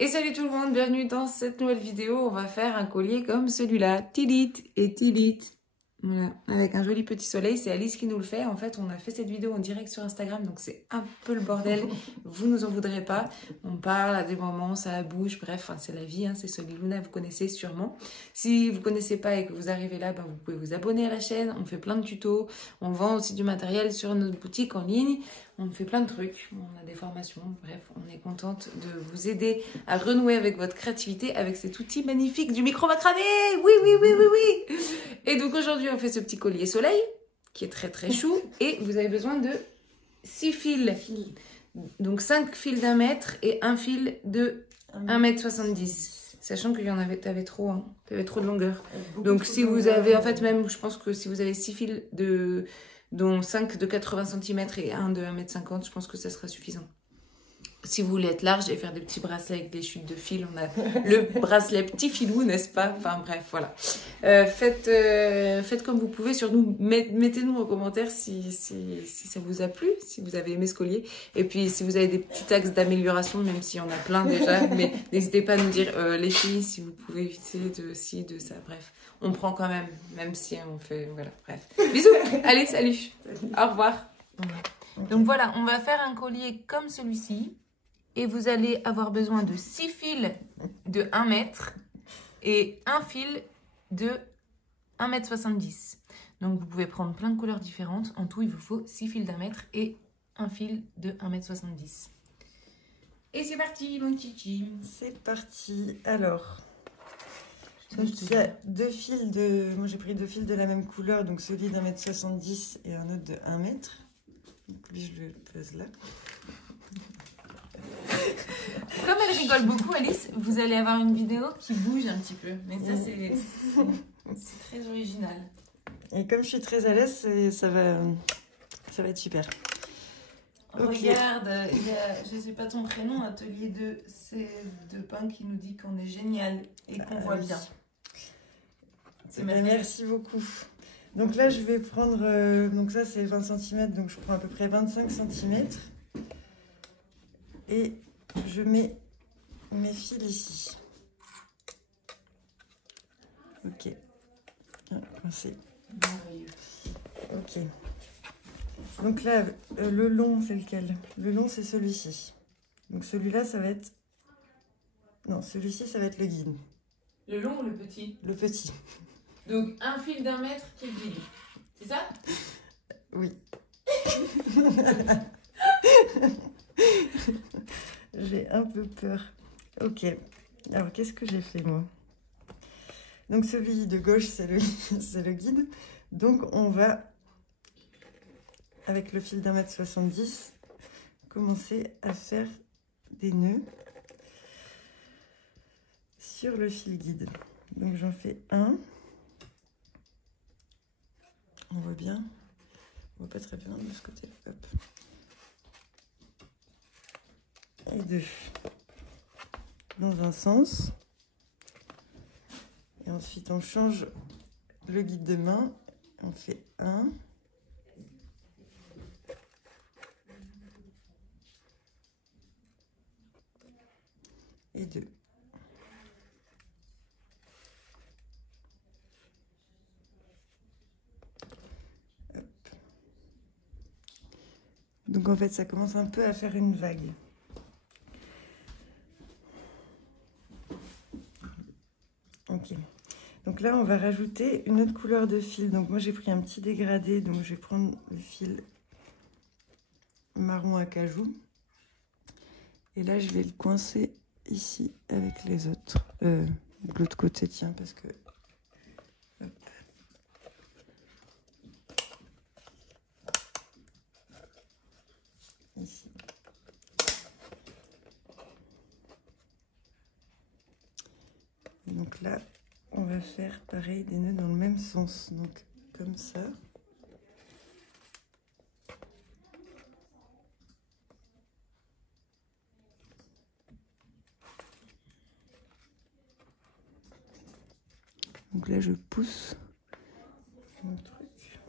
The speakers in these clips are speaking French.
Et salut tout le monde, bienvenue dans cette nouvelle vidéo. On va faire un collier comme celui-là, tilit et tilit. Voilà, avec un joli petit soleil, c'est Alice qui nous le fait. En fait, on a fait cette vidéo en direct sur Instagram, donc c'est un peu le bordel. Vous nous en voudrez pas. On parle à des moments, ça bouge, bref, enfin, c'est la vie, hein, c'est Soliluna, vous connaissez sûrement. Si vous connaissez pas et que vous arrivez là, ben, vous pouvez vous abonner à la chaîne. On fait plein de tutos. On vend aussi du matériel sur notre boutique en ligne. On fait plein de trucs. On a des formations. Bref, on est contente de vous aider à renouer avec votre créativité avec cet outil magnifique du micro macramé. Oui, oui, oui, oui, oui. Et donc aujourd'hui, on fait ce petit collier soleil qui est très très chou. Et vous avez besoin de 6 fils. Donc 5 fils d'1 mètre et un fil de 1,70 m. Sachant qu'il y en avait, t'avais trop, hein. T'avais trop de longueur. Donc si vous avez, en fait même, je pense que si vous avez 6 fils dont 5 de 80 cm et un de 1,50 m, je pense que ça sera suffisant. Si vous voulez être large et faire des petits bracelets avec des chutes de fil, on a le bracelet petit filou, n'est-ce pas? Enfin bref, voilà. Faites comme vous pouvez sur nous. Mettez-nous en commentaire si ça vous a plu, si vous avez aimé ce collier. Et puis si vous avez des petits axes d'amélioration, même s'il y en a plein déjà, mais n'hésitez pas à nous dire les filles, si vous pouvez éviter de ci, de ça, bref. On prend quand même si on fait... Voilà, bref. Bisous. Allez, salut. Au revoir. Donc voilà, on va faire un collier comme celui-ci. Et vous allez avoir besoin de 6 fils de 1 mètre et un fil de 1,70 m. Donc vous pouvez prendre plein de couleurs différentes. En tout, il vous faut 6 fils d'1 mètre et un fil de 1,70 m. Et c'est parti, mon chichi. C'est parti. Alors, deux fils de... Moi, j'ai pris 2 fils de la même couleur, donc celui d'1,70 m et un autre de 1 mètre. Donc lui, je le pose là. Comme elle rigole beaucoup, Alice, vous allez avoir une vidéo qui bouge un petit peu. Mais ça, c'est très original. Et comme je suis très à l'aise, ça va être super. Regarde, il y a, je sais pas ton prénom, Atelier 2, c'est de pain qui nous dit qu'on est génial et qu'on voit bien. Merci beaucoup. Donc là, je vais prendre, donc ça c'est 20 cm, donc je prends à peu près 25 cm. Et je mets mes fils ici. Ok. Coincé. Ok. Donc là, le long, c'est lequel? Le long, c'est celui-ci. Donc celui-là, ça va être... Non, celui-ci, ça va être le guide. Le long ou le petit? Le petit. Donc un fil d'1 mètre qui est le guide. C'est ça? Oui. J'ai un peu peur. Ok. Alors, qu'est-ce que j'ai fait, moi? Donc, celui de gauche, c'est le guide. Donc, on va, avec le fil d'1,70 m, commencer à faire des nœuds sur le fil guide. Donc, j'en fais un. On voit bien. On voit pas très bien de ce côté. Hop. Et 2 dans un sens, et ensuite on change le guide de main, on fait 1 et 2. Hop. Donc en fait ça commence un peu à faire une vague. Ok, donc là on va rajouter une autre couleur de fil. Donc moi j'ai pris un petit dégradé, donc je vais prendre le fil marron acajou. Et là je vais le coincer ici avec les autres. De l'autre côté, tiens, parce que... Hop. Ici. Donc là, on va faire pareil des nœuds dans le même sens, donc comme ça. Donc là, je pousse mon truc.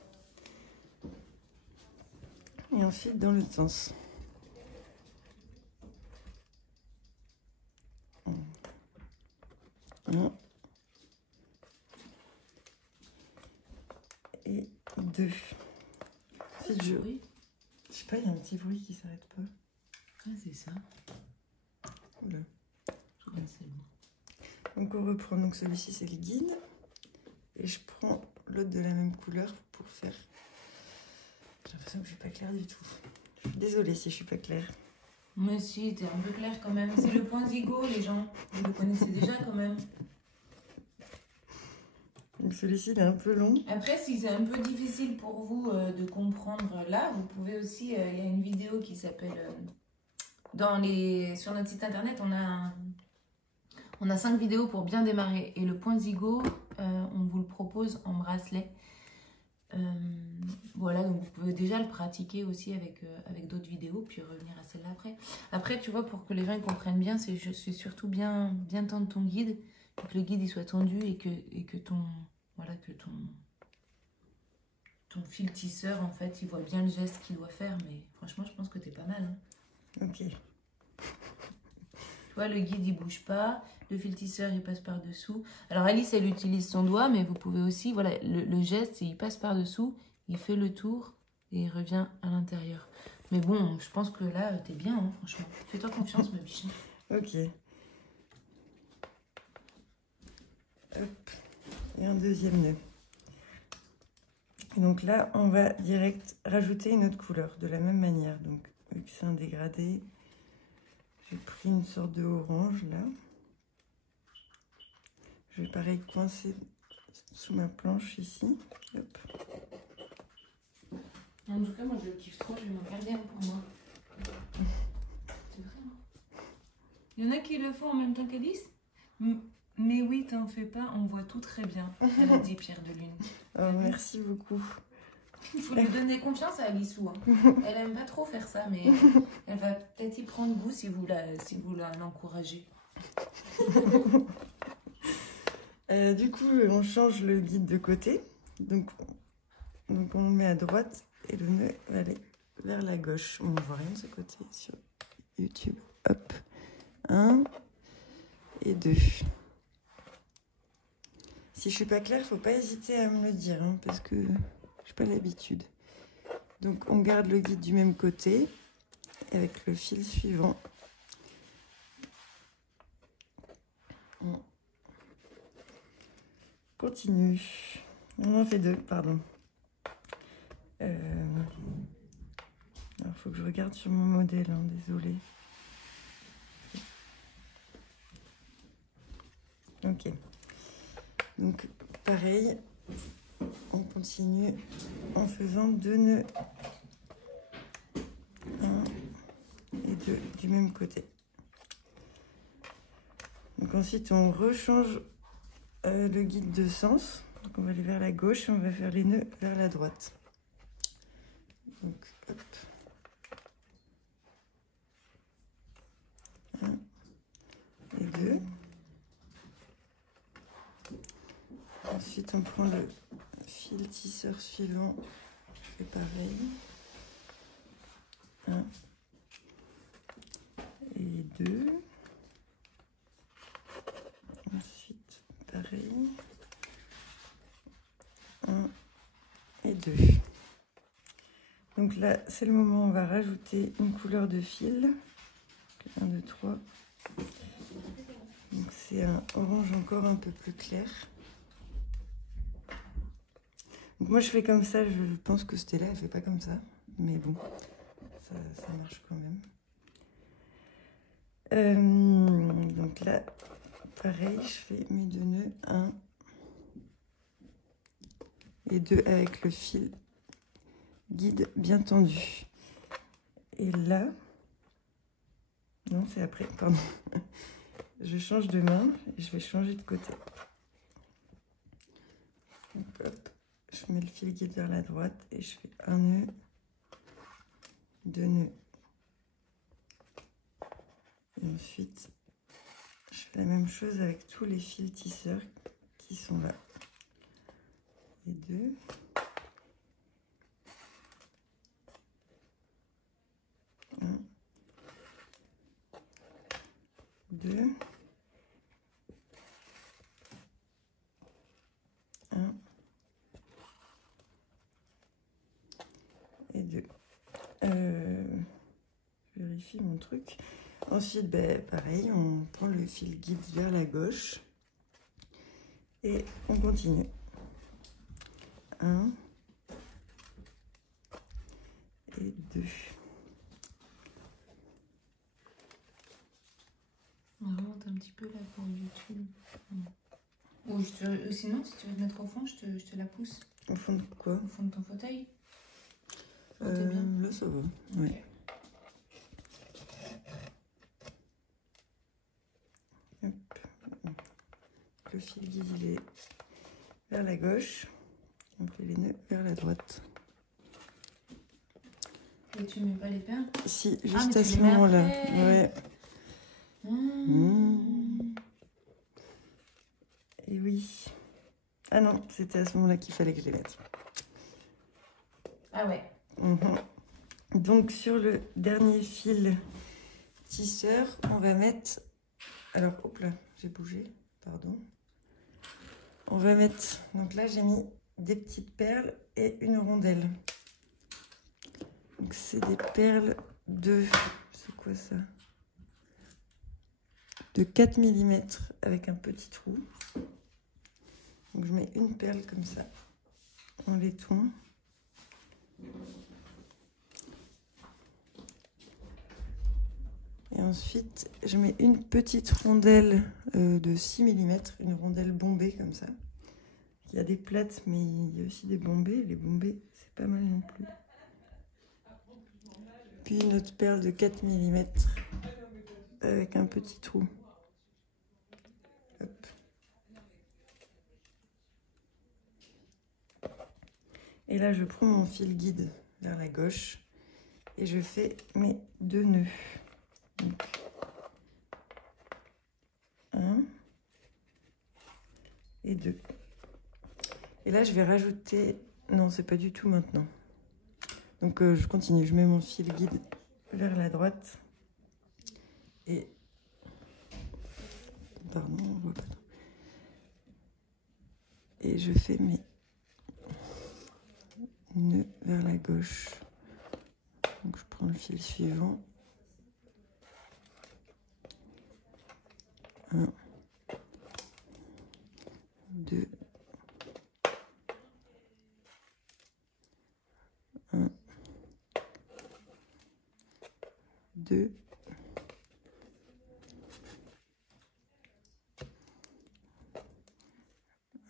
Et ensuite dans l'autre sens. 1 et 2. Ensuite, je sais pas, il y a un petit bruit qui s'arrête pas. Ah, c'est ça. Oula. Ouais, c'est bon. Donc on reprend, donc celui-ci c'est le guide. Et je prends l'autre de la même couleur pour faire... J'ai l'impression que je suis pas claire du tout. Je suis désolée si je suis pas claire. Mais si, t'es un peu clair quand même. C'est le point Zigo, les gens. Vous le connaissez déjà quand même. Donc celui-ci il est un peu long. Après, si c'est un peu difficile pour vous de comprendre là, vous pouvez aussi... Il y a une vidéo qui s'appelle... sur notre site internet, on a 5 vidéos pour bien démarrer. Et le point Zigo, on vous le propose en bracelet. Voilà, donc vous pouvez déjà le pratiquer aussi avec d'autres vidéos, puis revenir à celle-là après. Après, tu vois, pour que les gens ils comprennent bien, c'est surtout bien tendre ton guide, pour que le guide il soit tendu et que ton fil tisseur, en fait, il voit bien le geste qu'il doit faire. Mais franchement, je pense que t'es pas mal. Hein. Ok. Tu vois, le guide, il bouge pas. Le fil tisseur, il passe par-dessous. Alors, Alice, elle utilise son doigt, mais vous pouvez aussi... Voilà, le geste, il passe par-dessous, il fait le tour et il revient à l'intérieur. Mais bon, je pense que là, t'es bien, hein, franchement. Fais-toi confiance, ma biche. Ok. Hop. Et un deuxième nœud. Et donc là, on va direct rajouter une autre couleur, de la même manière. Donc, vu que c'est un dégradé, j'ai pris une sorte de orange, là. Je vais pareil coincer sous ma planche ici. Hop. En tout cas, moi, je le kiffe trop. Je vais m'en garder un pour moi. C'est vrai, hein. Il y en a qui le font en même temps qu'Alice. Mais oui, t'en fais pas, on voit tout très bien. Elle a dit Pierre de Lune. Oh, merci beaucoup. Il faut lui donner confiance à Alissou. Hein. Elle aime pas trop faire ça, mais elle va peut-être y prendre goût si vous l'encouragez. Du coup, on change le guide de côté. Donc on le met à droite et le nœud va aller vers la gauche. On ne voit rien de ce côté sur YouTube. Hop. 1 et 2. Si je suis pas claire, faut pas hésiter à me le dire, hein, parce que j'ai pas l'habitude. Donc on garde le guide du même côté et avec le fil suivant. On continue. On en fait 2, pardon. Alors il faut que je regarde sur mon modèle, hein, désolée. Ok. Donc pareil, on continue en faisant 2 nœuds, 1 et 2 du même côté. Donc ensuite on rechange le guide de sens. Donc on va aller vers la gauche et on va faire les nœuds vers la droite. Donc hop. 1 et 2. Ensuite, on prend le fil tisseur suivant. Je fais pareil. 1 et 2. Ensuite, pareil. 1 et 2. Donc là, c'est le moment où on va rajouter une couleur de fil. 1, 2, 3. Donc c'est un orange encore un peu plus clair. Donc moi je fais comme ça, je pense que Stella elle fait pas comme ça, mais bon, ça marche quand même. Donc là, pareil, je fais mes 2 nœuds, 1 et 2 avec le fil guide bien tendu. Et là, non c'est après, pardon, je change de main et je vais changer de côté. Donc, hop. Je mets le fil guide vers la droite et je fais un nœud, 2 nœuds. Et ensuite, je fais la même chose avec tous les fils tisseurs qui sont là. Et 2. Un. 2. mon truc. Ensuite, ben, pareil, on prend le fil guide vers la gauche et on continue. 1 et 2. On remonte un petit peu là pour YouTube. Ou sinon, si tu veux te mettre au fond, je te la pousse. Au fond de quoi? Au fond de ton fauteuil. Oh, t'es bien. Là, ça va. Ouais. Hop. Le fil guide, il est vers la gauche. On fait les nœuds vers la droite. Et tu mets pas les perles? Si, juste à ce moment-là. Ouais. Et oui. Ah non, c'était à ce moment-là qu'il fallait que je les mette. Ah ouais. Donc sur le dernier fil tisseur, on va mettre... Alors, hop là, j'ai bougé, pardon. On va mettre... Donc là, j'ai mis des petites perles et une rondelle. Donc c'est des perles de... C'est quoi ça? De 4 mm avec un petit trou. Donc je mets une perle comme ça en laiton. Et ensuite, je mets une petite rondelle de 6 mm, une rondelle bombée comme ça. Il y a des plates, mais il y a aussi des bombées. Les bombées, c'est pas mal non plus. Puis une autre perle de 4 mm avec un petit trou. Hop. Et là, je prends mon fil guide vers la gauche et je fais mes 2 nœuds. Donc, 1 et 2. Et là, je vais rajouter... Non, c'est pas du tout maintenant. Donc, je continue. Je mets mon fil guide vers la droite. Et... Pardon, on voit pas. Et je fais mes nœuds vers la gauche. Donc, je prends le fil suivant. 1, 2, 1, 2,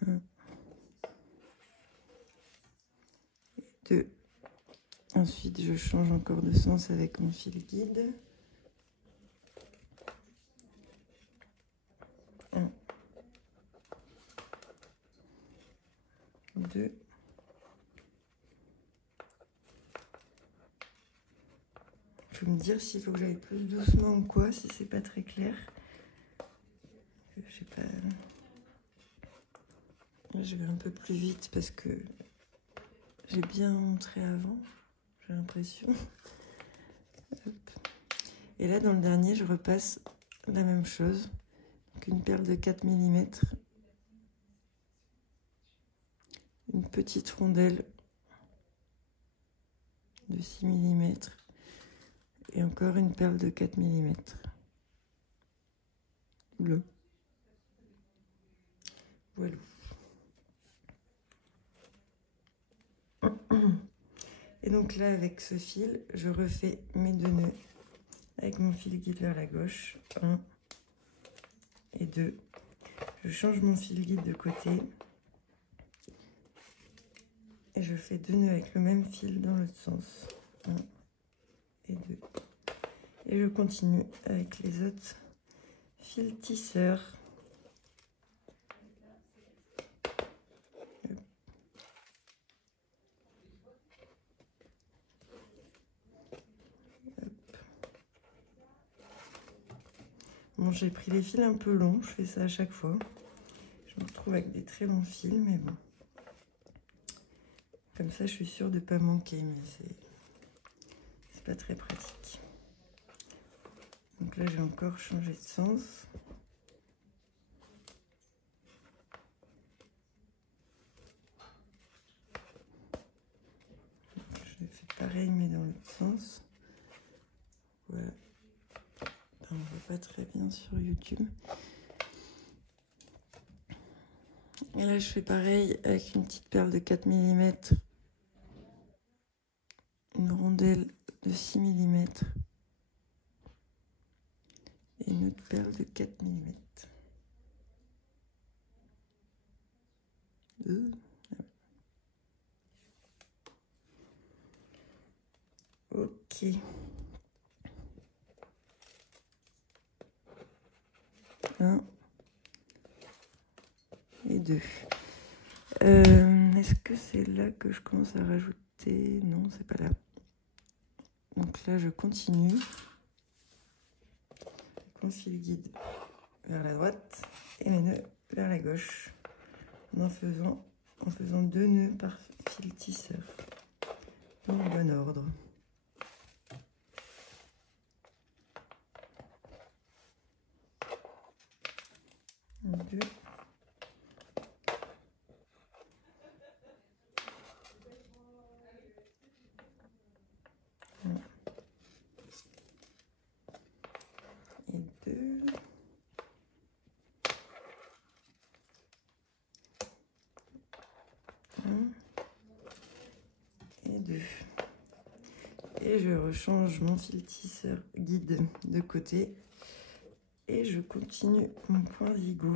1, 2. Ensuite, je change encore de sens avec mon fil guide. 1, 2. Il faut me dire s'il faut que j'aille plus doucement ou quoi, si c'est pas très clair. Je sais pas. Là, je vais un peu plus vite parce que j'ai bien montré avant, j'ai l'impression. Et là, dans le dernier, je repasse la même chose. Donc, une perle de 4 mm, une petite rondelle de 6 mm et encore une perle de 4 mm. Bleu. Voilà. Et donc là, avec ce fil, je refais mes 2 nœuds avec mon fil guide vers la gauche. 1 et 2. Je change mon fil guide de côté. Et je fais 2 nœuds avec le même fil dans l'autre sens. 1 et 2. Et je continue avec les autres fils tisseurs. Bon, j'ai pris les fils un peu longs, je fais ça à chaque fois. Je me retrouve avec des très longs fils, mais bon. Comme ça, je suis sûre de ne pas manquer, mais c'est pas très pratique. Donc là, j'ai encore changé de sens. Je fais pareil, mais dans l'autre sens. Voilà. pas très bien sur YouTube. Et là, je fais pareil avec une petite perle de 4 mm, une rondelle de 6 mm et une autre perle de 4 mm. Ok. Un et deux. Est-ce que c'est là que je commence à rajouter? Non, c'est pas là. Donc là, je continue. Mon fil guide vers la droite et mes nœuds vers la gauche. En faisant 2 nœuds par fil tisseur. Dans le bon ordre. 2. Et 2. Et 2. Et je rechange mon fil tisseur guide de côté. Et je continue mon point zigot.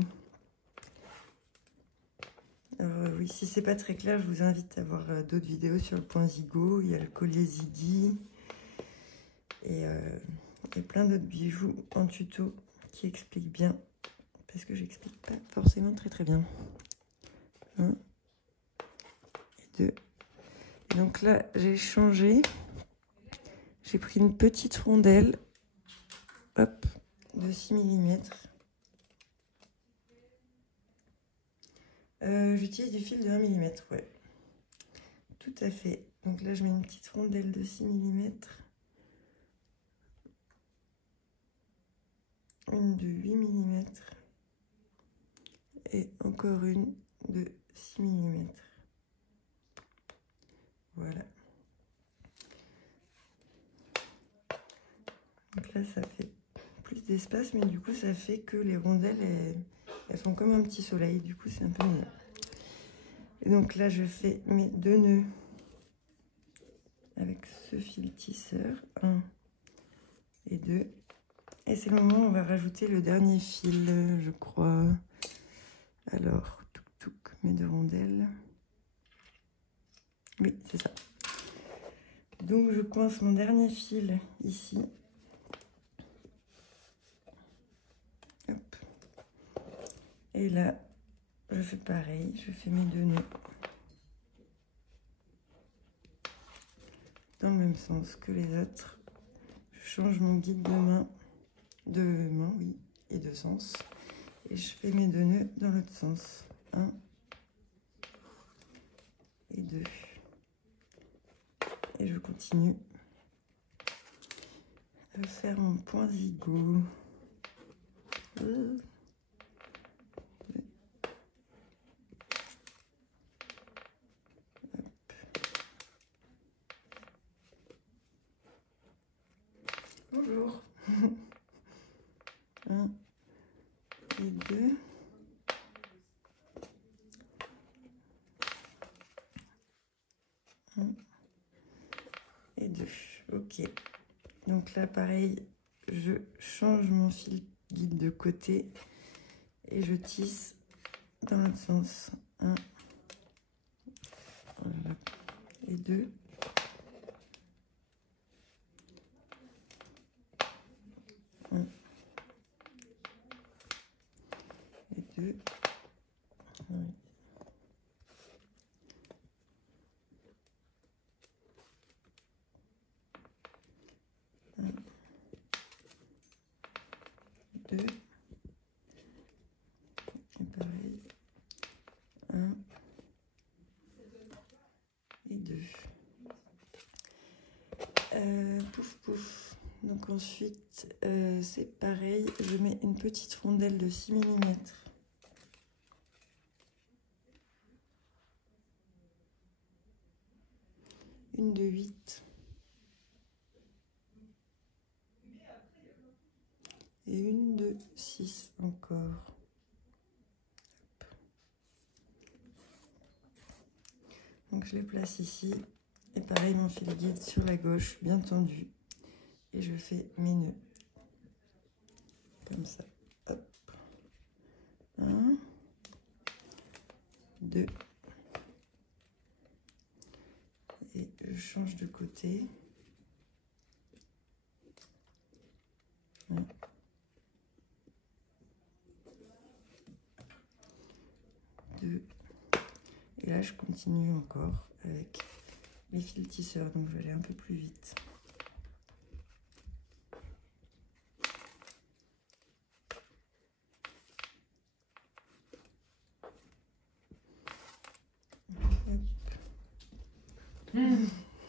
Alors oui, si c'est pas très clair, je vous invite à voir d'autres vidéos sur le point zigot. Il y a le collier Ziggy et plein d'autres bijoux en tuto qui expliquent bien, parce que j'explique pas forcément très bien. 1 et 2. Et donc là, j'ai changé. J'ai pris une petite rondelle, hop, de 6 mm. J'utilise du fil de 1 mm, ouais. Tout à fait. Donc là, je mets une petite rondelle de 6 mm. Une de 8 mm. Et encore une de 6 mm. Voilà. Donc là, ça fait plus d'espace, mais du coup, ça fait que les rondelles, elles font comme un petit soleil. Du coup, c'est un peu mieux. Et donc là, je fais mes 2 nœuds avec ce fil tisseur. 1 et 2. Et c'est le moment où on va rajouter le dernier fil, je crois. Alors, touc, mes 2 rondelles. Oui, c'est ça. Donc, je coince mon dernier fil ici. Hop. Et là, je fais pareil. Je fais mes 2 nœuds dans le même sens que les autres. Je change mon guide de main, oui, et de sens. Et je fais mes 2 nœuds dans l'autre sens. 1 et 2. Et je continue à faire mon point zigot. Bonjour. 1 et 2. Et 2. Ok. Donc là, pareil, je change mon fil guide de côté et je tisse dans l'autre sens. 1 et 2. Et 2. Ouais. Deux. Et pareil. 1 et 2. Pouf pouf. Donc ensuite, c'est pareil. Je mets une petite rondelle de 6 mm. Une de 8. Et 1, 2, 6 encore. Donc je les place ici. Et pareil, mon fil guide sur la gauche, bien tendu. Et je fais mes nœuds. Comme ça. Hop. 1, 2. Et je change de côté. 1, 2. Et là, je continue encore avec les fils tisseurs, donc je vais aller un peu plus vite.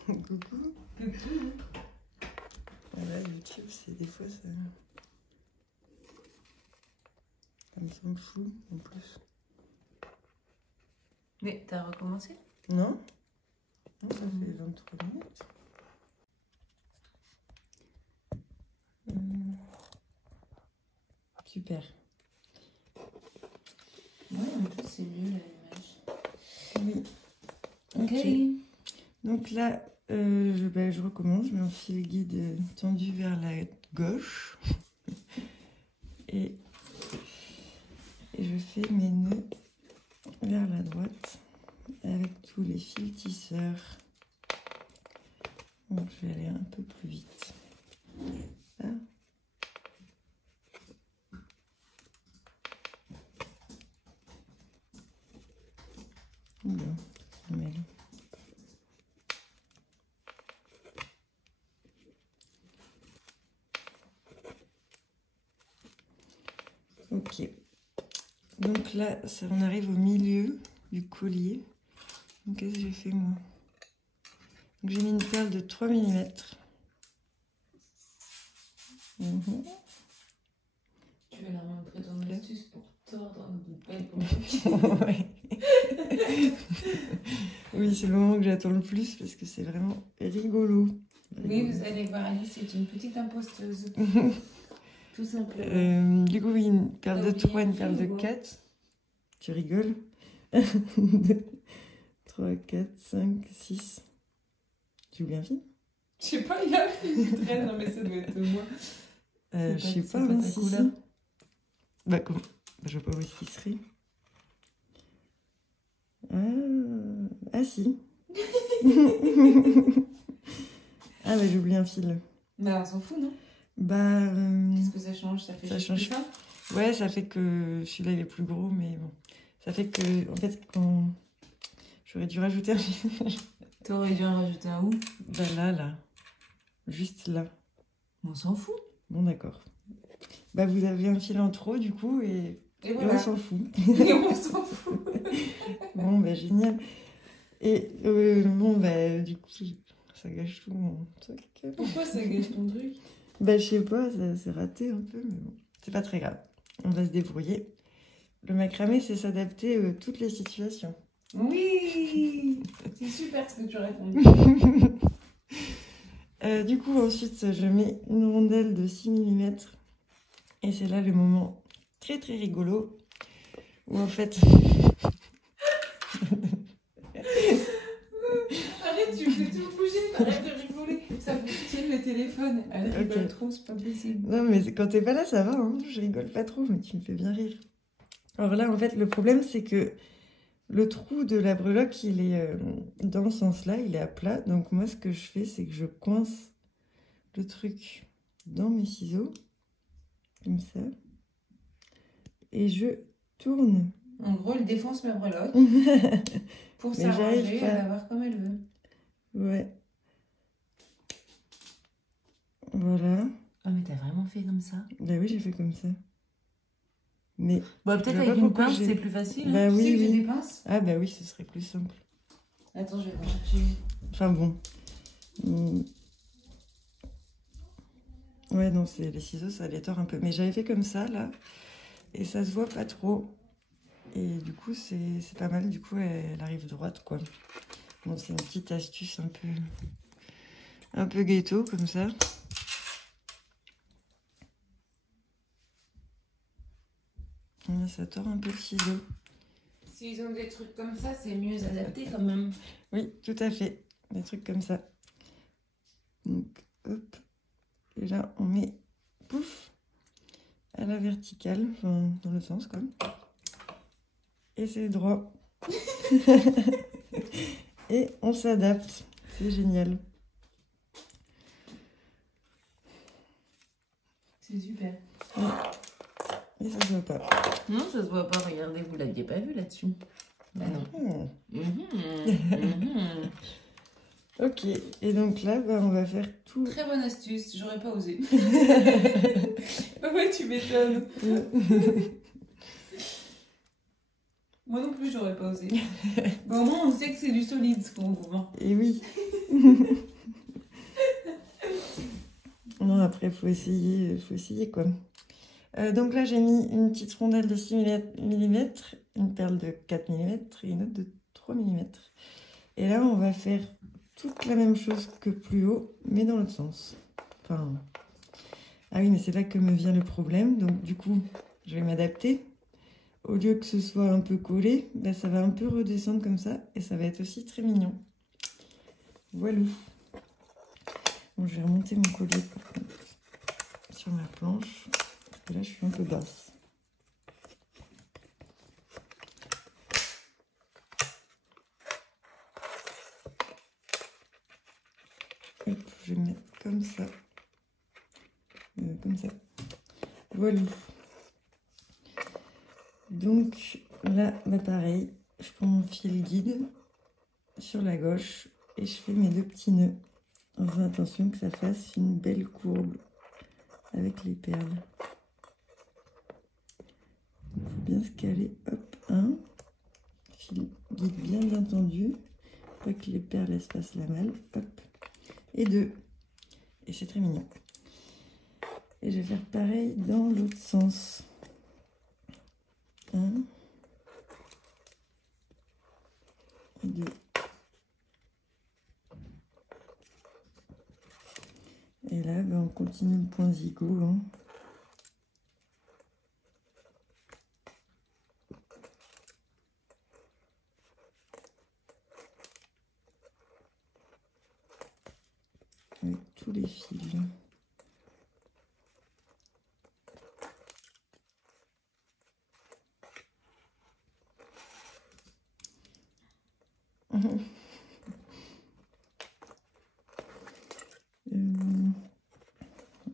Coucou. Voilà, YouTube, c'est des fois ça me semble flou en plus. Mais t'as recommencé? Non, non, ça fait 23 minutes. Super. Ouais, en plus c'est mieux l'image. Oui. Ok. Donc là, je recommence. Je mets un fil guide tendu vers la gauche. Et je fais mes nœuds vers la droite avec tous les fils tisseurs. Donc je vais aller un peu plus vite. Là. Bien, ça mêle. Ok. Donc là, on arrive au milieu du collier. Donc qu'est-ce que j'ai fait moi? Donc j'ai mis une perle de 3 mm. Tu vas leur montrer ton astuce pour tordre un belle pour Ouais. Oui, c'est le moment que j'attends le plus parce que c'est vraiment rigolo. Oui, vous allez voir, Alice, c'est une petite imposteuse. Tout simplement. Du coup, oui, une perle de 3, une perle de 4. Tu rigoles? 2, 3, 4, 5, 6. Tu oublies un fil? Je sais pas, il y a un fil qui traîne, non mais ça doit être moi. Je sais pas, hein, si, si. Bah, comment? Bah, je vois pas où est-ce qu'il serait. Ah si. Ah bah j'ai oublié un fil. Bah on s'en fout, non? Bah... Qu'est-ce que ça change? Ça fait ça juste change. plus ça? Ouais, ça fait que celui-là il est plus gros, mais bon. Ça fait que, en fait, quand... J'aurais dû rajouter un fil. T'aurais dû en rajouter un où? Bah là. Juste là. On s'en fout. Bon, d'accord. Bah vous avez un fil en trop, du coup, et voilà. on s'en fout. Et on s'en fout. Bon, bah génial. Et bon, bah du coup, ça gâche tout mon truc. Pourquoi ça gâche ton truc? Bah je sais pas, c'est raté un peu, mais bon, c'est pas très grave. On va se débrouiller. Le macramé, c'est s'adapter à toutes les situations. Oui. C'est super ce que tu racontes. Du coup, ensuite, je mets une rondelle de 6 mm. Et c'est là le moment très très rigolo où en fait... Arrête, tu me fais tout bouger, arrête de rigoler. Ça fonctionne le téléphone. Elle rigole trop, c'est pas possible. Non, mais quand t'es pas là, ça va, hein. Je rigole pas trop, mais tu me fais bien rire. Alors là, en fait, le problème, c'est que le trou de la breloque, il est dans ce sens-là, il est à plat. Donc moi, ce que je fais, c'est que je coince le truc dans mes ciseaux, comme ça. Et je tourne. En gros, elle défonce ma breloque pour s'arranger et l'avoir comme elle veut. Ouais. Voilà. Ah, mais t'as vraiment fait comme ça? Bah oui, j'ai fait comme ça. Mais bon, peut-être avec une pince, c'est plus facile. Bah hein. oui, Tu sais que oui. j'ai des pinces? Ah bah oui, ce serait plus simple. Attends, je vais en chercher. Enfin bon. Ouais, non, c'est les ciseaux, ça les tord un peu. Mais j'avais fait comme ça, là. Et ça se voit pas trop. Et du coup, c'est pas mal. Du coup, elle arrive droite, quoi. Bon, c'est une petite astuce un peu ghetto, comme ça. Ça tord un peu le ciseau. S'ils ont des trucs comme ça, c'est mieux adapté quand même. Oui, tout à fait. Des trucs comme ça. Donc, hop. Et là, on met, pouf, à la verticale, enfin, dans le sens, quoi. Et c'est droit. Et on s'adapte. C'est génial. C'est super. Ouais. Et ça se voit pas. Non, ça se voit pas. Regardez, vous l'aviez pas vu là-dessus. Bah non. Ok. Et donc là, bah, on va faire tout. Très bonne astuce. J'aurais pas osé. Ouais, tu m'étonnes. Moi non plus, j'aurais pas osé. Bon, au moins, on sait que c'est du solide ce qu'on vous vend. Et oui. Non, après, faut essayer quoi. Donc là, j'ai mis une petite rondelle de 6 mm, une perle de 4 mm et une autre de 3 mm. Et là, on va faire toute la même chose que plus haut, mais dans l'autre sens. Enfin... Ah oui, mais c'est là que me vient le problème. Donc du coup, je vais m'adapter. Au lieu que ce soit un peu collé, là, ça va un peu redescendre comme ça. Et ça va être aussi très mignon. Voilà. Bon, je vais remonter mon collier par contre sur ma planche. Parce que là, je suis un peu basse. Hop, je vais mettre comme ça. Comme ça. Voilà. Donc là, bah pareil, je prends mon fil guide sur la gauche et je fais mes 2 petits nœuds en faisant attention que ça fasse une belle courbe avec les perles. Il faut bien se caler. Hop, un fil guide bien tendu, pas que les perles elles se fassent la malle. Hop, et 2. Et c'est très mignon. Et je vais faire pareil dans l'autre sens. 1 et 2. Et là, ben, on continue le point zigot. Hein. Avec tous les fils.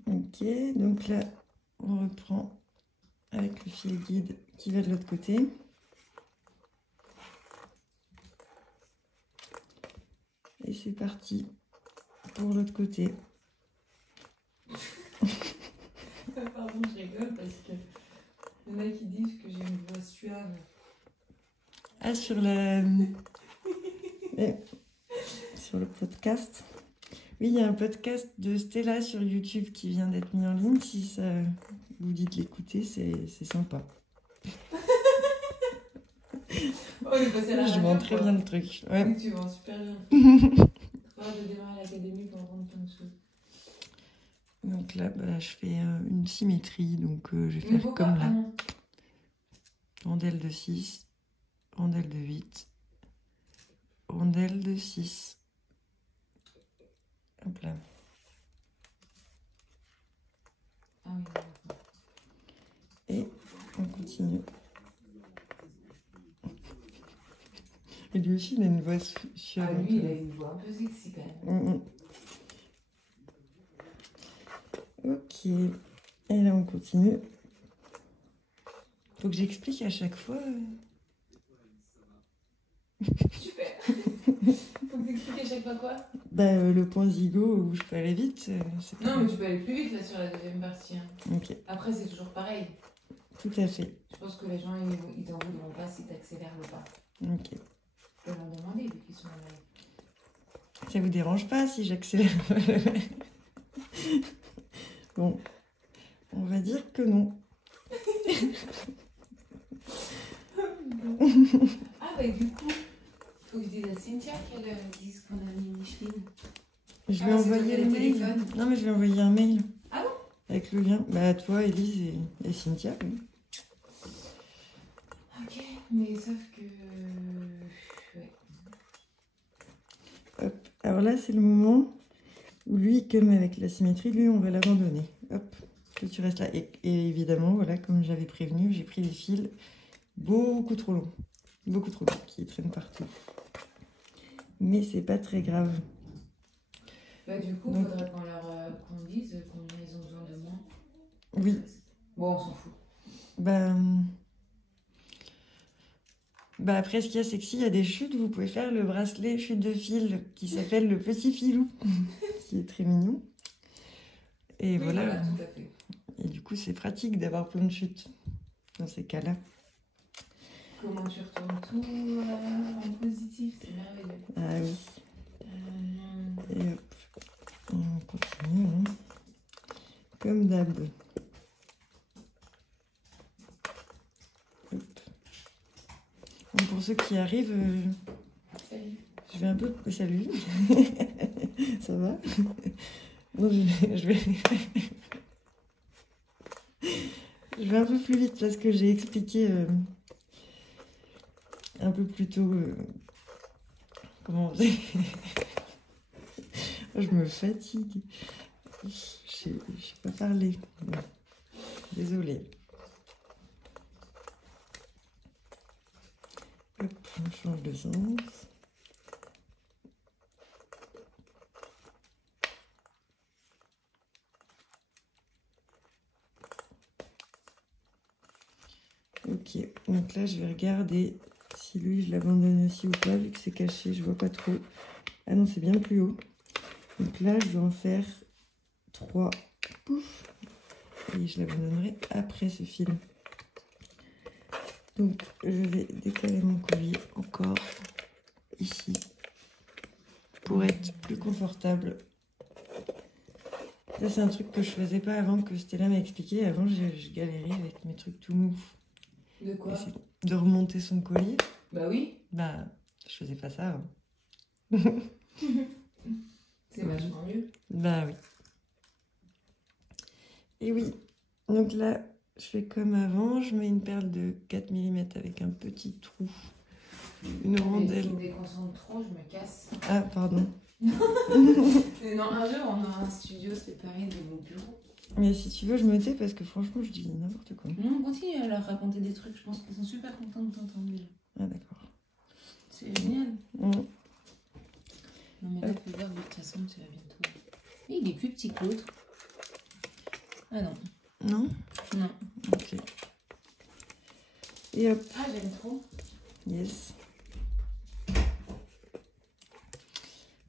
Ok, donc là, on reprend avec le fil guide qui va de l'autre côté. Et c'est parti pour l'autre côté. Pardon, je rigole parce que il y en a qui disent que j'ai une voix suave. Ah, sur la... sur le podcast. Oui, il y a un podcast de Stella sur YouTube qui vient d'être mis en ligne. Si ça vous dit de l'écouter, c'est sympa. Oh, il est passé à la radio, je vends très bien le truc. Ouais. Oui, tu vends super bien. Je démarre à l'académie pour apprendre plein de choses. Donc là, bah, je fais une symétrie. Donc je vais faire comme là. Rondelle de 6, rondelle de 8, rondelle de 6. Hop là. Ah oui, d'accord. Et on continue. Et lui aussi, il a une voix suave. Ah, lui, il a une voix un peu sexy quand même. Ok. Et là, on continue. Faut que j'explique à chaque fois. Super. Faut que t'expliques à chaque fois quoi? Bah, le point zigot où je peux aller vite. Non, mais tu peux aller plus vite là sur la deuxième partie. Hein. Ok. Après, c'est toujours pareil. Tout à fait. Je pense que les gens, ils t'en voudront pas si t'accélères le pas. Ok. Tu peux leur demander vu qu'ils sont en live. Ça vous dérange pas si j'accélère? Bon. On va dire que non. Ah, bah du coup, faut que je dise à Cynthia qu'elle dise qu'on a mis Micheline. Je vais envoyer le mail. Non, mais je vais envoyer un mail. Ah bon? Avec le lien. Bah, toi, Élise et Cynthia. Oui. mais sauf que... Ouais. Hop. Alors là, c'est le moment où lui, comme avec la symétrie, lui, on va l'abandonner. Hop, que tu restes là. Et évidemment, voilà, comme j'avais prévenu, j'ai pris des fils beaucoup trop longs. Beaucoup trop longs, qui traînent partout. Mais c'est pas très grave. Bah, du coup, il Donc, faudrait qu'on dise combien ils ont besoin de moins. oui. Bon, on s'en fout. Bah après, ce qu'il y a, c'est que s'il y a des chutes, vous pouvez faire le bracelet chute de fil qui s'appelle le petit filou, qui est très mignon. Et Oui, voilà. tout à fait. Et du coup, c'est pratique d'avoir plein de chutes dans ces cas-là. Comment tu retournes tout en positif, c'est merveilleux. Ah oui. Et hop, on continue. Hein. Comme d'hab. Bon, pour ceux qui arrivent, Salut. je vais un peu... Salut. Ça va? Non, je vais... je vais un peu plus vite parce que j'ai expliqué un peu plus tôt comment on faisait. Je me fatigue. Je sais pas parler. Bon. Désolée. Hop, on change de sens. Ok, donc là je vais regarder si lui je l'abandonne aussi ou pas, vu que c'est caché, je vois pas trop. Ah non, c'est bien plus haut. Donc là je vais en faire 3. Pouf. Et je l'abandonnerai après ce fil. Donc je vais décaler mon collier encore ici pour être plus confortable. Ça c'est un truc que je faisais pas avant, que Stella m'a expliqué. Avant je galérais avec mes trucs tout mous. De quoi? De remonter son collier. Bah oui. Bah je faisais pas ça. C'est vachement mieux. Bah oui. Et oui, donc là, je fais comme avant, je mets une perle de 4 mm avec un petit trou, une rondelle. Si tu me déconcentres trop, je me casse. Ah, pardon. Non, un jour, on aura un studio séparé de mon bureau. Mais si tu veux, je me tais parce que franchement, je dis n'importe quoi. Non, on continue à leur raconter des trucs, je pense qu'ils sont super contents de t'entendre. Ah, d'accord. C'est génial. Mm. Non, mais là, tu peux voir, de toute façon, tu vas bientôt. Et il est plus petit que l'autre. Ah non. Non? Non. Ok. Et hop. Ah, j'aime trop. Yes.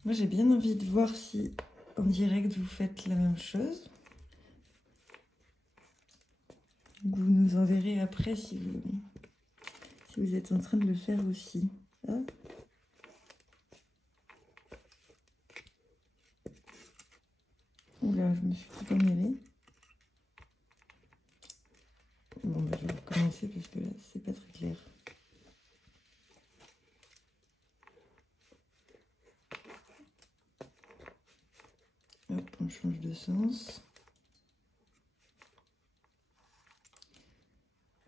Moi, j'ai bien envie de voir si en direct vous faites la même chose. Vous nous enverrez après si vous êtes en train de le faire aussi. Ah. Oula, je me suis tout emmêlée. Bon, bah, je vais recommencer parce que là, c'est pas très clair. Hop, on change de sens.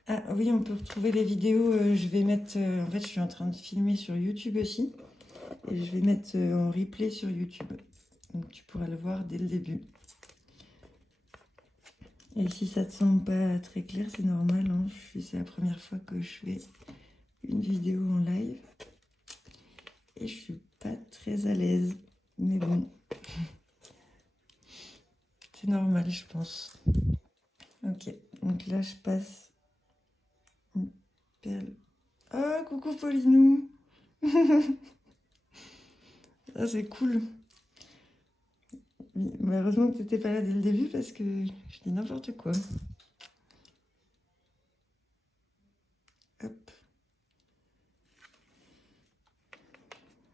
Ah oui, on peut retrouver les vidéos. Je vais mettre... en fait, je suis en train de filmer sur YouTube aussi. Et je vais mettre en replay sur YouTube. Donc, tu pourras le voir dès le début. Et si ça te semble pas très clair, c'est normal. Hein. C'est la première fois que je fais une vidéo en live. Et je suis pas très à l'aise. Mais bon. C'est normal, je pense. Ok. Donc là, je passe une perle. Ah, coucou Paulinou. Ah, c'est cool. Mais heureusement que tu n'étais pas là dès le début parce que je dis n'importe quoi. Hop.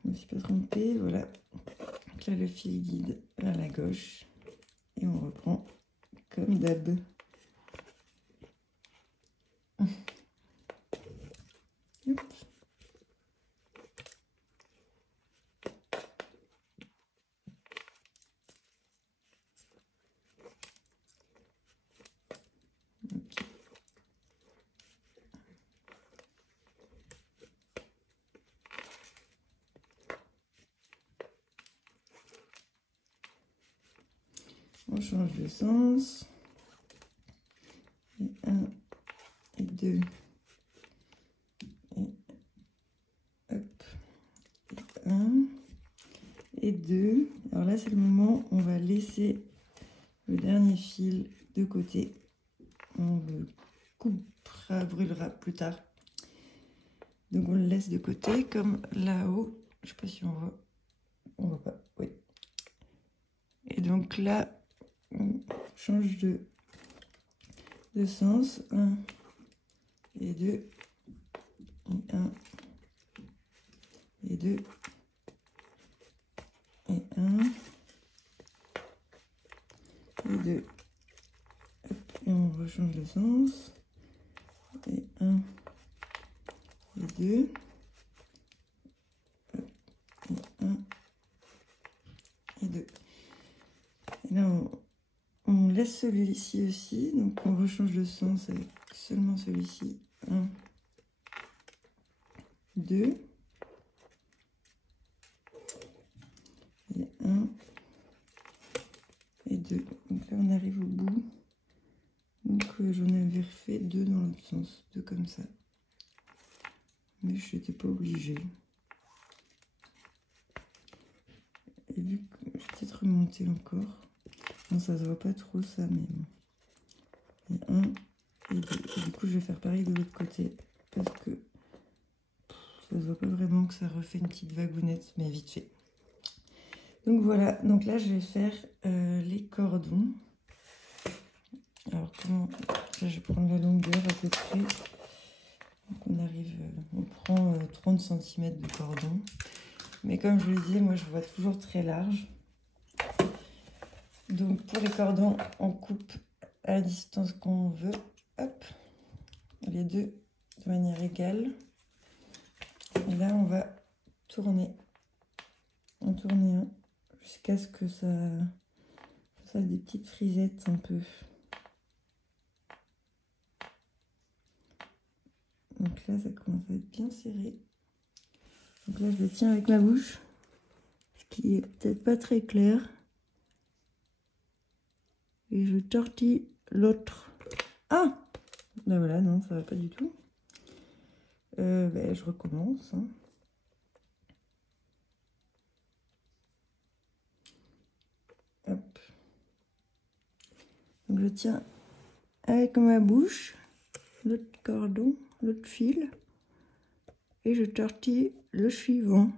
Je me suis pas trompée, voilà. Donc là, le fil guide vers la gauche. Et on reprend comme d'hab. Hop. on change de sens. Et 1 et 2. Et hop. Et 1 et 2. Alors là, c'est le moment où on va laisser le dernier fil de côté. On le coupera, brûlera plus tard. Donc on le laisse de côté comme là-haut. Je sais pas si on voit. On voit pas. Oui. Et donc là, on change de sens. 1 et 2. Et 1 et 2. Et 1 et 2. Hop, et on rechange le sens. Et 1 et 2. Hop, et 1 et 2. Et là, on laisse celui-ci aussi. Donc, on rechange le sens avec seulement celui-ci. 1, 2. Et 1 et 2. Donc là, on arrive au bout. Donc, j'en avais refait 2 dans l'autre sens. 2 comme ça. Mais je n'étais pas obligée. Et vu que je vais peut-être remonter encore. Non, ça se voit pas trop ça, mais bon. Et 1 et 2. Et du coup, je vais faire pareil de l'autre côté. Parce que ça se voit pas vraiment que ça refait une petite vagounette, mais vite fait. Donc voilà. Donc là, je vais faire les cordons. Alors, comment... Là, je vais prendre la longueur à peu près. Donc on arrive... on prend 30 cm de cordon. Mais comme je vous le disais, moi, je vois toujours très large. Donc pour les cordons, on coupe à la distance qu'on veut. Hop, les deux de manière égale. Et là, on va tourner. En tourner un jusqu'à ce que ça fasse des petites frisettes un peu. Donc là, ça commence à être bien serré. Donc là, je le tiens avec ma bouche, ce qui est peut-être pas très clair. Et je tortille l'autre. Ah! Ben voilà, non, ça va pas du tout. Ben, je recommence. Hein. Hop. Donc je tiens avec ma bouche l'autre cordon, l'autre fil. Et je tortille le suivant.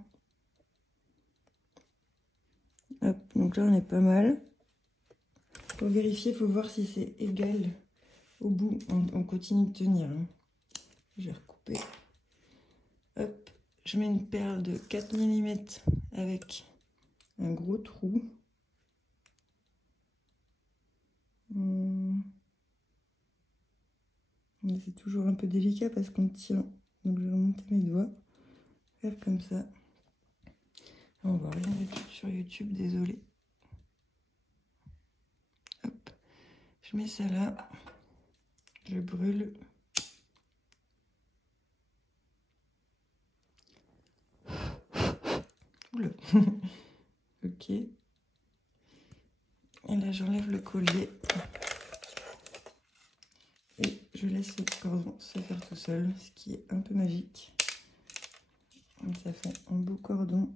Hop, donc là on est pas mal. Pour vérifier, il faut voir si c'est égal au bout. On continue de tenir. Hein. Je vais recouper. Hop, je mets une perle de 4 mm avec un gros trou. Mais c'est toujours un peu délicat parce qu'on tient. Donc je vais remonter mes doigts. Faire comme ça. On voit rien du tout sur YouTube, désolé. Hop, je mets ça là. Je brûle. Oula. Ok. Et là, j'enlève le collier. Et je laisse le cordon se faire tout seul, ce qui est un peu magique. Donc ça fait un beau cordon.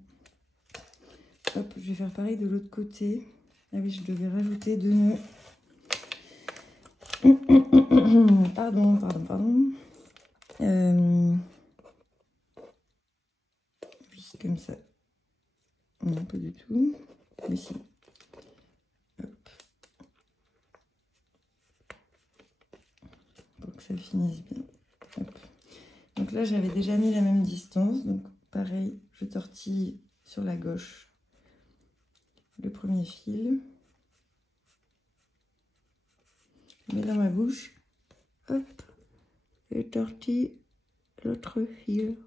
Hop, je vais faire pareil de l'autre côté. Ah oui, je devais rajouter 2 nœuds. Pardon. Juste comme ça. Non, pas du tout. Ici. Hop. Pour que ça finisse bien. Hop. Donc là, j'avais déjà mis la même distance. Donc pareil, je tortille sur la gauche le premier fil. Je mets dans ma bouche. Hop. Et tortille l'autre fil.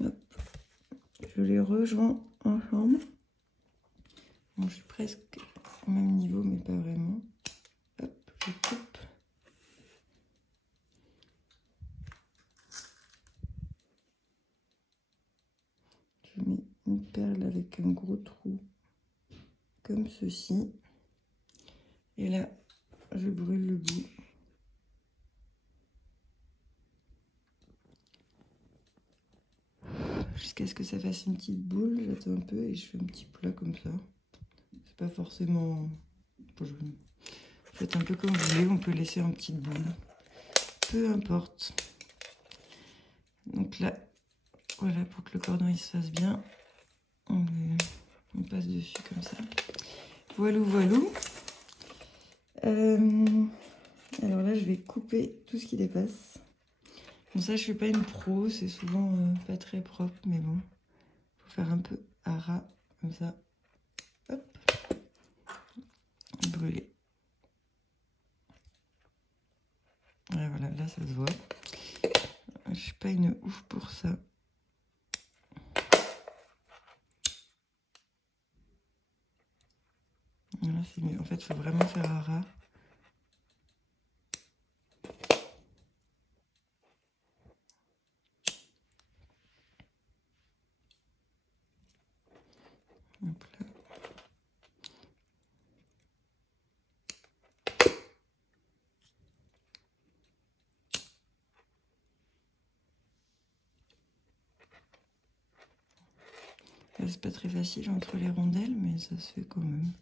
Hop. Je les rejoins ensemble. Bon, je suis presque au même niveau, mais pas vraiment. Hop, je coupe. une perle avec un gros trou comme ceci. Et là, je brûle le bout. Jusqu'à ce que ça fasse une petite boule, j'attends un peu et je fais un petit plat comme ça. C'est pas forcément... Faites un peu comme vous voulez, on peut laisser en petite boule. Peu importe. Donc là, voilà, pour que le cordon il se fasse bien, on passe dessus comme ça. Voilou, voilou. Alors là, je vais couper tout ce qui dépasse. Bon, ça, je suis pas une pro, c'est souvent pas très propre, mais bon, faut faire un peu à ras, comme ça. Hop. Brûler. Et voilà, là, ça se voit. Je suis pas une ouf pour ça. Là, c'est mieux. En fait, il faut vraiment faire à ras. Hop là. C'est pas très facile entre les rondelles, mais ça se fait quand même.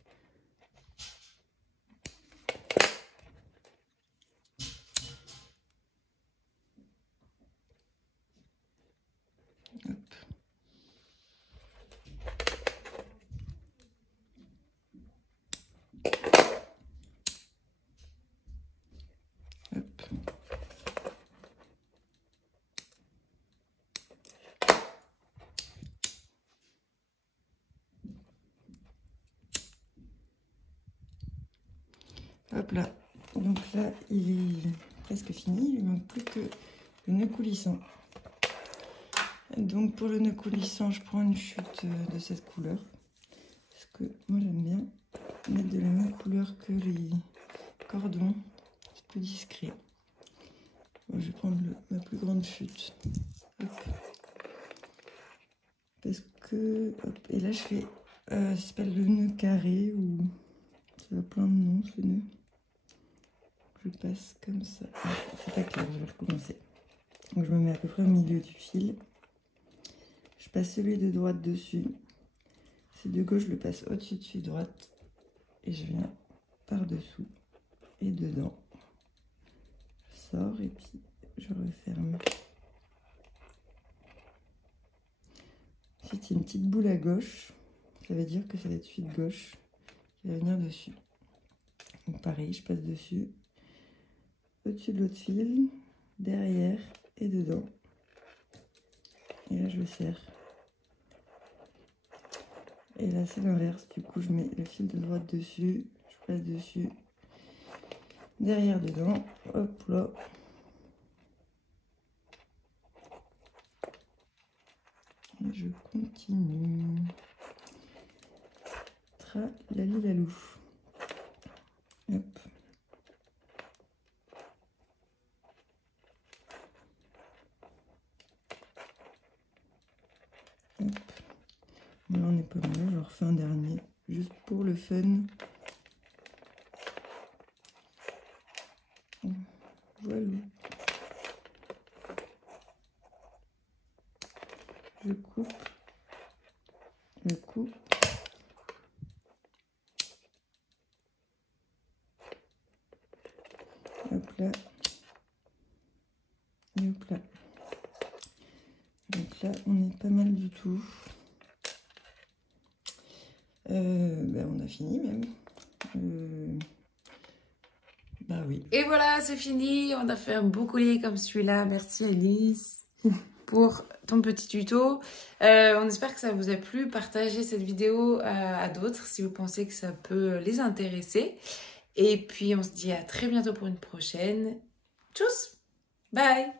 Hop. Hop. Hop là. Donc là, il est presque fini. Il ne manque plus que le nœud coulissant. Donc pour le nœud coulissant, je prends une chute de cette couleur. Parce que moi, j'aime bien mettre de la même couleur que les cordons. C'est plus discret. Bon, je vais prendre ma plus grande chute. Hop. Parce que... Hop. Et là, je fais... ça s'appelle le nœud carré ou... Ça a plein de noms, ce nœud. Je passe comme ça. C'est pas clair, je vais recommencer. Donc je me mets à peu près au milieu du fil. Je passe celui de droite dessus. Celui de gauche, je le passe au-dessus de celui de droite. Et je viens par-dessous et dedans. Je sors et puis je referme. Ensuite, il y a une petite boule à gauche. Ça veut dire que ça va être celui de gauche qui va venir dessus. Donc pareil, je passe dessus. Au-dessus de l'autre fil, derrière et dedans. Et là, je serre. Et là, c'est l'inverse. Du coup, je mets le fil de droite dessus. Je passe dessus. Derrière, dedans. Hop là. Et je continue. Tra-la-li-la-lou. Hop. Hop. Là, on est pas mal. Je refais un dernier. Juste pour le fun. Voilà. Je coupe. Je coupe. Hop là. Et hop là. Donc là, on est pas mal du tout. On a fini même. Bah oui. Et voilà, c'est fini. On a fait un beau collier comme celui-là. Merci Alice pour ton petit tuto. On espère que ça vous a plu. Partagez cette vidéo à d'autres si vous pensez que ça peut les intéresser. Et puis on se dit à très bientôt pour une prochaine. Tchuss! Bye!